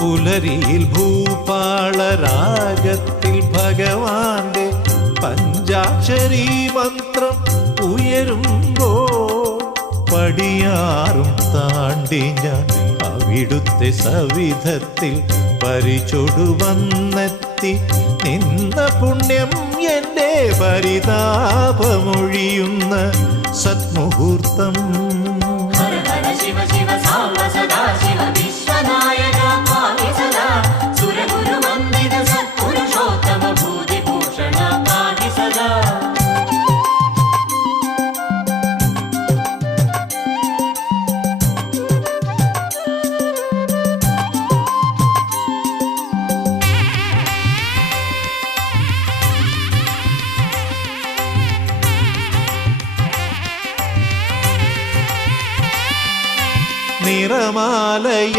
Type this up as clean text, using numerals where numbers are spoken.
പുലരിയിൽ ഭൂപാളരാഗത്തിൽ ഭഗവാന്റെ പഞ്ചാക്ഷരി മന്ത്രം ഉയരുമ്പോൾ പടിയാറും താണ്ടി ഞാൻ അവിടുത്തെ സവിധത്തിൽ പരിചൊടുവന്നെത്തി നിന്ന പുണ്യം എൻ്റെ പരിതാപമൊഴിയുന്ന സത്മുഹൂർത്തം. നിറമാലയ